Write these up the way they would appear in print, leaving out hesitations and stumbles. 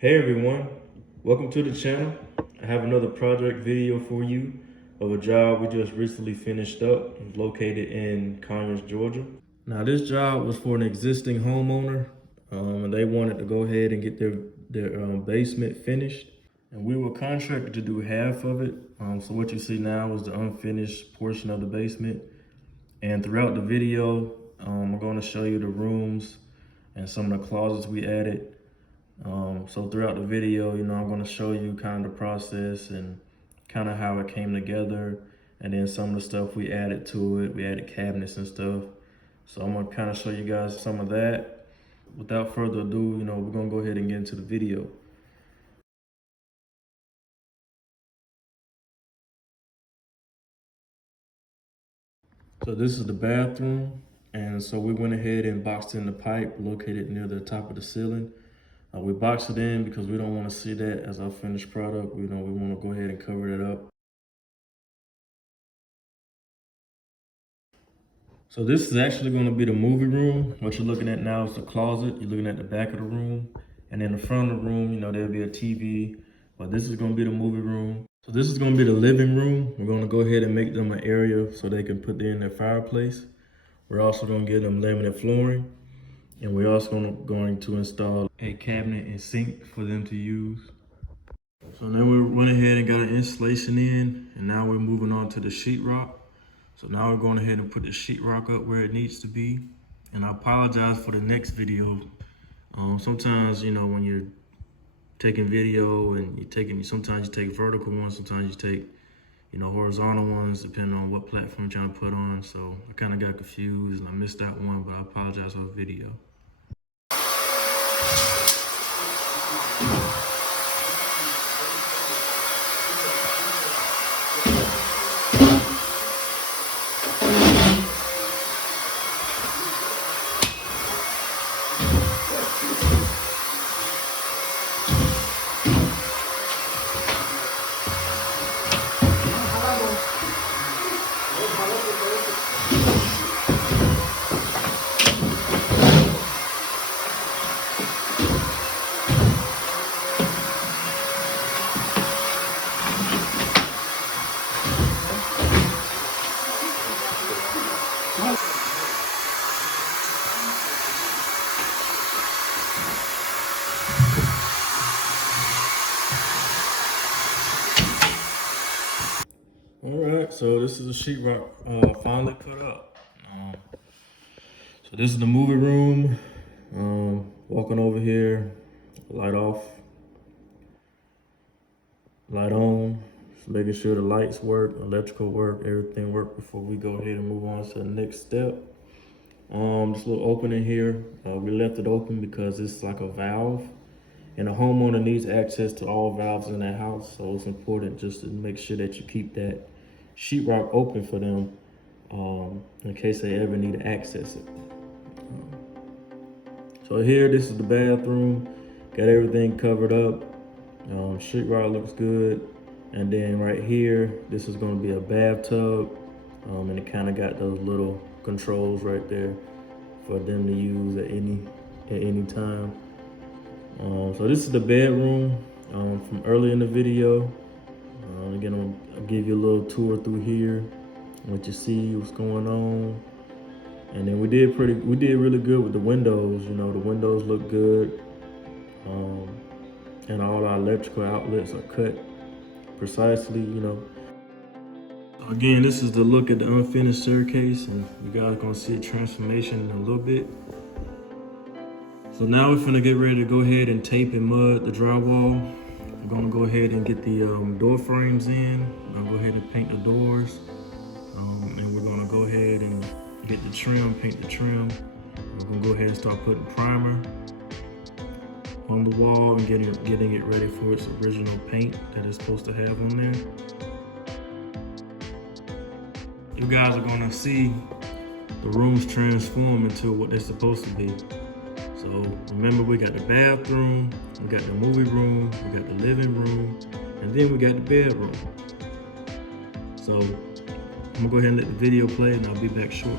Hey everyone, welcome to the channel. I have another project video for you of a job we just recently finished up. It's located in Conyers, Georgia. Now this job was for an existing homeowner and they wanted to go ahead and get their basement finished. And we were contracted to do half of it. So what you see now is the unfinished portion of the basement. And throughout the video, I'm going to show you the rooms and some of the closets we added. So throughout the video, I'm going to show you kind of the process and kind of how it came together, and then some of the stuff we added to it. We added cabinets and stuff. So I'm going to kind of show you guys some of that. Without further ado, we're going to go ahead and get into the video. So this is the bathroom. And so we went ahead and boxed in the pipe located near the top of the ceiling. We boxed it in because we don't want to see that as our finished product. We want to go ahead and cover it up. So this is actually going to be the movie room. What you're looking at now is the closet. You're looking at the back of the room. And in the front of the room, there'll be a TV. But this is going to be the movie room. So this is going to be the living room. We're going to go ahead and make them an area so they can put in their fireplace. We're also going to give them laminate flooring. And we're also going to install a cabinet and sink for them to use. So then we went ahead and got an installation in. And now we're moving on to the sheetrock. So now we're going ahead and put the sheetrock up where it needs to be. And I apologize for the next video. Sometimes, when you're taking video and sometimes you take vertical ones, sometimes you take, horizontal ones, depending on what platform you're trying to put on. So I kind of got confused and I missed that one, but I apologize for the video. All right, so this is the sheetrock finally put up. So this is the movie room. Walking over here, light off, light on. Just making sure the lights work, electrical work, everything work before we go ahead and move on to the next step. This little opening here, we left it open because it's like a valve, and a homeowner needs access to all valves in their house. So it's important just to make sure that you keep that sheetrock open for them in case they ever need to access it. So here, this is the bathroom. Got everything covered up. Sheetrock looks good. And then right here, this is gonna be a bathtub. And it kind of got those little controls right there for them to use at any time. So this is the bedroom from earlier in the video. Again, I'll give you a little tour through here, what you see, what's going on. And then we did really good with the windows. The windows look good. And all our electrical outlets are cut precisely, Again, this is the look at the unfinished staircase, and you guys are gonna see a transformation in a little bit. So now we're finna get ready to go ahead and tape and mud the drywall. We're gonna go ahead and get the door frames in. We're gonna go ahead and paint the doors. And we're gonna go ahead and get the trim, paint the trim. We're gonna go ahead and start putting primer on the wall and getting it ready for its original paint that it's supposed to have on there. You guys are gonna see the rooms transform into what they're supposed to be. So remember, we got the bathroom, we got the movie room, we got the living room, and then we got the bedroom. So I'm gonna go ahead and let the video play and I'll be back shortly.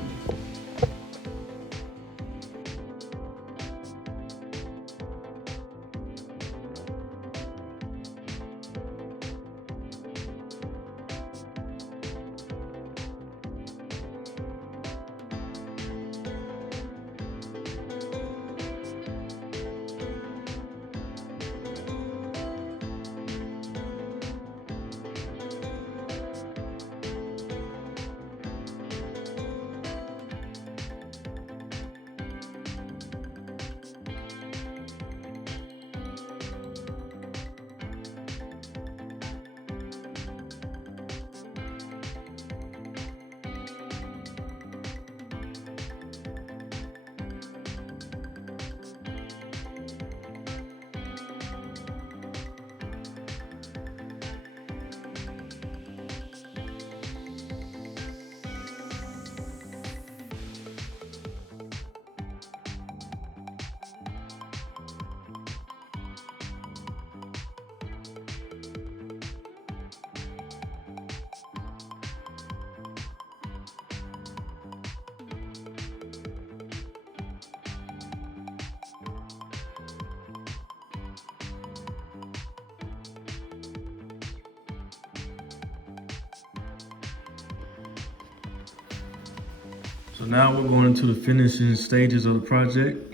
So now we're going into the finishing stages of the project.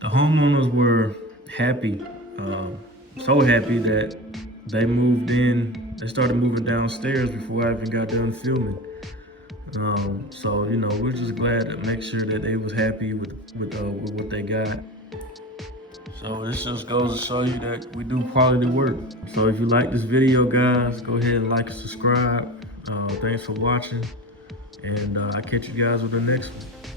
The homeowners were happy, so happy that they moved in. They started moving downstairs before I even got done filming. So you know, we're just glad to make sure that they was happy with what they got. So this just goes to show you that we do quality work. So if you like this video, guys, go ahead and like and subscribe. Thanks for watching, and I'll catch you guys with the next one.